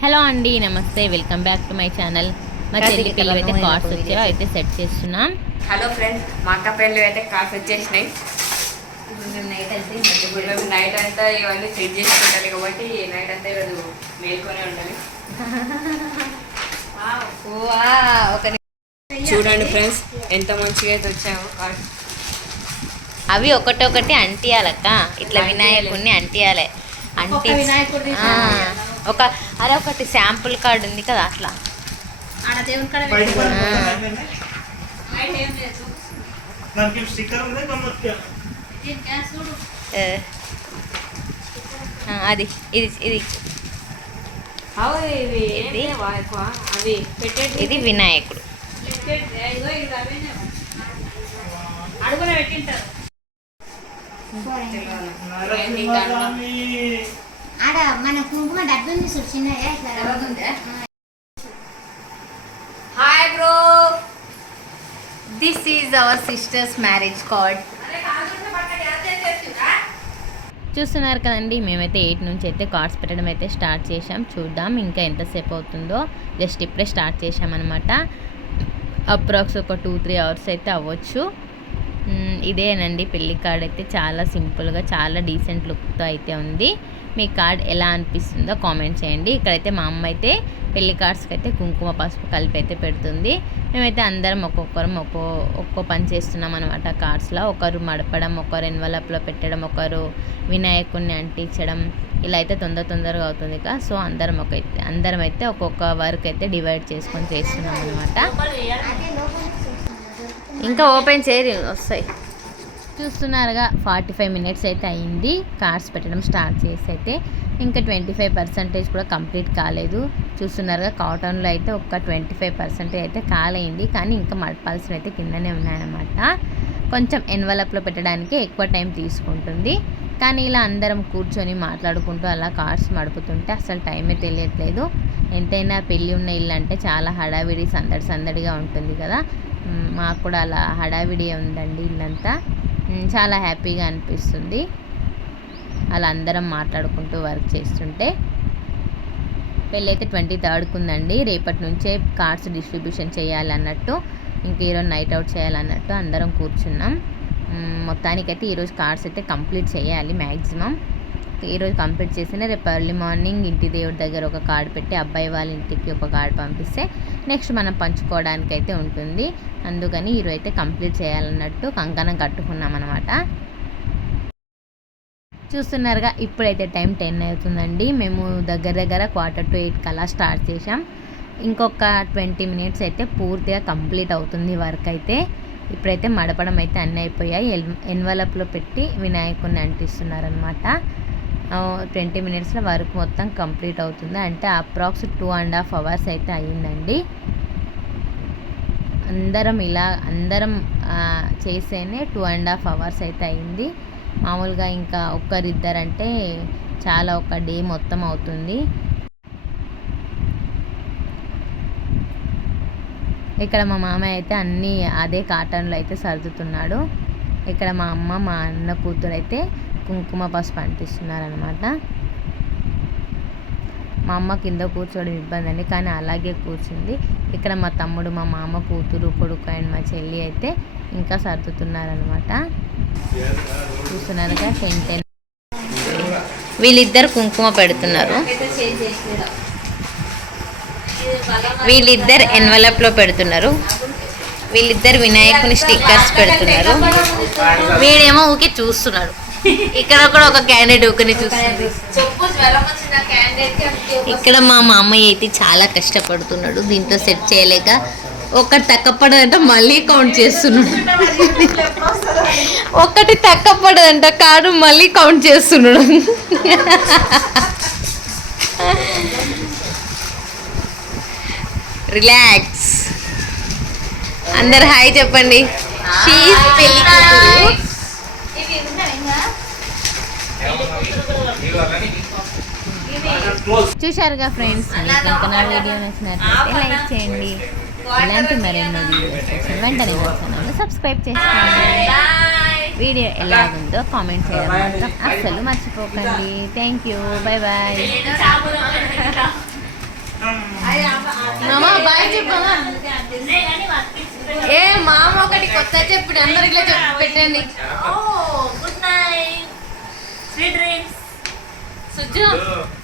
Hello అండి నమస్తే. Welcome back to my channel. మా చెల్లి పిల్లలు అయితే కార్డ్స్ అయినప్పుడు వచ్చాయో అయితే సెట్ చేస్తున్నాం. హలో ఫ్రెండ్స్ మా అక్క పెళ్ళి అయితే కార్స్ వచ్చేసినాయి. మేము నైట్ అంతా ఇవన్నీ సెట్ చేసుకుంటారు కాబట్టి నైట్ అంతా ఈరోజు మేల్కొనే ఉండాలి. ఒక చూడండి ఫ్రెండ్స్ ఎంత మంచిగా అయితే వచ్చాము కార్డ్ అవి ఒకటొకటి అంటియాలక్క. ఇట్లా అంటియాలి. వినాయకుడిని అంటియాలి. అంటి ఒక అరే ఒకటి శాంపుల్ కార్డ్ ఉంది కదా అట్లా. అది ఇది ఇది. ఇది? వినాయకుడు. అడుగున పెట్టింటారు? ఆడ మన కుంకుమ డబ్బు ఉంది చూడు చిన్నగా ఇట్లా ఉందా? Hi bro this is our sister's marriage card చూస్తున్నారు కదండి మేమైతే ఎయిట్ నుంచి అయితే కార్డ్స్ పెట్టడం అయితే స్టార్ట్ చేసాం చూద్దాం ఇంకా ఎంతసేపు అవుతుందో. జస్ట్ ఇప్పుడే స్టార్ట్ చేసామన్నమాట అప్రాక్స్ ఒక టూ త్రీ అవర్స్ అయితే అవ్వచ్చు. ఇదేనండి పెళ్ళి కార్డ్ అయితే చాలా సింపుల్గా చాలా డీసెంట్ లుక్తో అయితే ఉంది. మీ కార్డ్ ఎలా అనిపిస్తుందో కామెంట్ చేయండి. ఇక్కడైతే మా అమ్మ అయితే పెళ్ళి కార్డ్స్కి అయితే కుంకుమ పసుపు కలిపి అయితే పెడుతుంది. మేమైతే అందరం ఒక్కొక్కరం ఒక్కో ఒక్కో పని చేస్తున్నాం అనమాట కార్డ్స్లో ఒకరు మడపడం ఒకరు ఎన్వలప్లో పెట్టడం ఒకరు వినాయకుడిని అంటించడం ఇలా అయితే తొందర తొందరగా అవుతుంది కదా సో అందరం ఒక అందరం అయితే ఒక్కొక్క వర్క్ అయితే డివైడ్ చేసుకొని చేస్తున్నాం అనమాట ఇంకా ఓపెన్ చేయరు వస్తాయి. చూస్తున్నారుగా ఫార్టీ ఫైవ్ మినిట్స్ అయితే అయింది. కార్డ్స్ పెట్టడం స్టార్ట్ చేసి అయితే ఇంకా ట్వంటీ ఫైవ్ పర్సెంటేజ్ కూడా కంప్లీట్ కాలేదు. చూస్తున్నారుగా కాటన్లో అయితే ఒక ట్వంటీ ఫైవ్ పర్సెంటేజ్ అయితే కాలైంది. కానీ ఇంకా మడపాల్సినవి అయితే కిందనే ఉన్నాయన్నమాట. కొంచెం ఎన్వలప్లో పెట్టడానికి ఎక్కువ టైం తీసుకుంటుంది. కానీ ఇలా అందరం కూర్చొని మాట్లాడుకుంటూ అలా కార్డ్స్ మడుపుతుంటే అసలు టైమే తెలియట్లేదు. ఎంతైనా పెళ్ళి ఉన్న ఇల్లు అంటే చాలా హడావిడి సందడి సందడిగా ఉంటుంది కదా. మాకు కూడా అలా హడావిడి ఉందండి ఇల్లంతా. చాలా హ్యాపీగా అనిపిస్తుంది. అలా అందరం మాట్లాడుకుంటూ వర్క్ చేస్తుంటే పెళ్ళి అయితే ట్వంటీ థర్డ్కి ఉందండి. రేపటి నుంచే కార్డ్స్ డిస్ట్రిబ్యూషన్ చేయాలన్నట్టు ఇంక ఈరోజు నైట్ అవుట్ చేయాలన్నట్టు అందరం కూర్చున్నాం. మొత్తానికైతే ఈరోజు కార్డ్స్ అయితే కంప్లీట్ చేయాలి మ్యాక్సిమం ఈరోజు కంప్లీట్ చేసిన రేపు ఎర్లీ మార్నింగ్ ఇంటి దేవుడి దగ్గర ఒక కార్డు పెట్టి అబ్బాయి వాళ్ళ ఇంటికి ఒక కార్డు పంపిస్తే నెక్స్ట్ మనం పంచుకోవడానికి అయితే ఉంటుంది. అందుకని ఈరోజు అయితే కంప్లీట్ చేయాలన్నట్టు కంకణం కట్టుకున్నాం అనమాట చూస్తున్నారుగా ఇప్పుడైతే టైం టెన్ అవుతుందండి. మేము దగ్గర దగ్గర క్వార్టర్ టు ఎయిట్ కల్లా స్టార్ట్ చేసాం ఇంకొక ట్వంటీ మినిట్స్ అయితే పూర్తిగా కంప్లీట్ అవుతుంది వర్క్ అయితే. ఇప్పుడైతే మడపడం అయితే అన్నీ అయిపోయాయి. ఎన్ ఎన్వలప్లో పెట్టి వినాయకుడిని అంటిస్తున్నారనమాట ట్వంటీ మినిట్స్లో వర్క్ మొత్తం కంప్లీట్ అవుతుంది. అంటే approx two and half hours అయితే అయ్యిందండి. అందరం ఇలా అందరం చేసేనే టూ అండ్ హాఫ్ అవర్స్ అయితే అయింది మామూలుగా ఇంకా ఒక్కరిద్దరంటే చాలా ఒక డే మొత్తం అవుతుంది. ఇక్కడ మా మామయ్య అయితే అన్నీ అదే కాటన్లో అయితే సర్దుతున్నాడు. ఇక్కడ మా అమ్మ మా అన్న కూతురు అయితే కుంకుమ పసుపు అంటిస్తున్నారనమాట మా అమ్మ కింద కూర్చోవడం ఇబ్బంది అండి కానీ అలాగే కూర్చుంది. ఇక్కడ మా తమ్ముడు మా మామ కూతురు కొడుకు అండ్ మా చెల్లి అయితే ఇంకా సర్దుతున్నారనమాట చూస్తున్నారుగా టెంట్ వీళ్ళిద్దరు కుంకుమ పెడుతున్నారు. వీళ్ళిద్దరు ఎన్వలప్లో పెడుతున్నారు. వీళ్ళిద్దరు వినాయకుని స్టిక్కర్స్ పెడుతున్నారు. వీడేమో ఊకే చూస్తున్నాడు. ఇక్కడ కూడా ఒక క్యాండిడేట్ ఊకని చూస్తుంది. ఇక్కడ మా మామయ్య అయితే చాలా కష్టపడుతున్నాడు దీంతో సెట్ చేయలేక ఒకటి తక్కపడదంట మళ్ళీ కౌంట్ చేస్తున్నాడు. ఒకటి తక్కపడదంట కాడు మళ్ళీ కౌంట్ చేస్తున్నాడు. రిలాక్స్ అందరు హాయ్ చెప్పండి. పెళ్ళి కూతురు? చూశారుగా ఫ్రెండ్స్ మీకు కనుక నా వీడియో నచ్చినట్లయితే లైక్ చేయండి. ఇలాంటి మరెన్నో వీడియోస్ కోసం వెంటనే మా ఛానల్ని సబ్స్క్రైబ్ చేసుకోండి. వీడియో ఎలా ఉందో కామెంట్ చేయడం మాత్రం అస్సలు మర్చిపోకండి. Thank you bye bye bye ఏ మామ ఒకటి కొత్త చెప్పి అందరు చెప్పి పెట్టండి. Sweet dreams. Suju.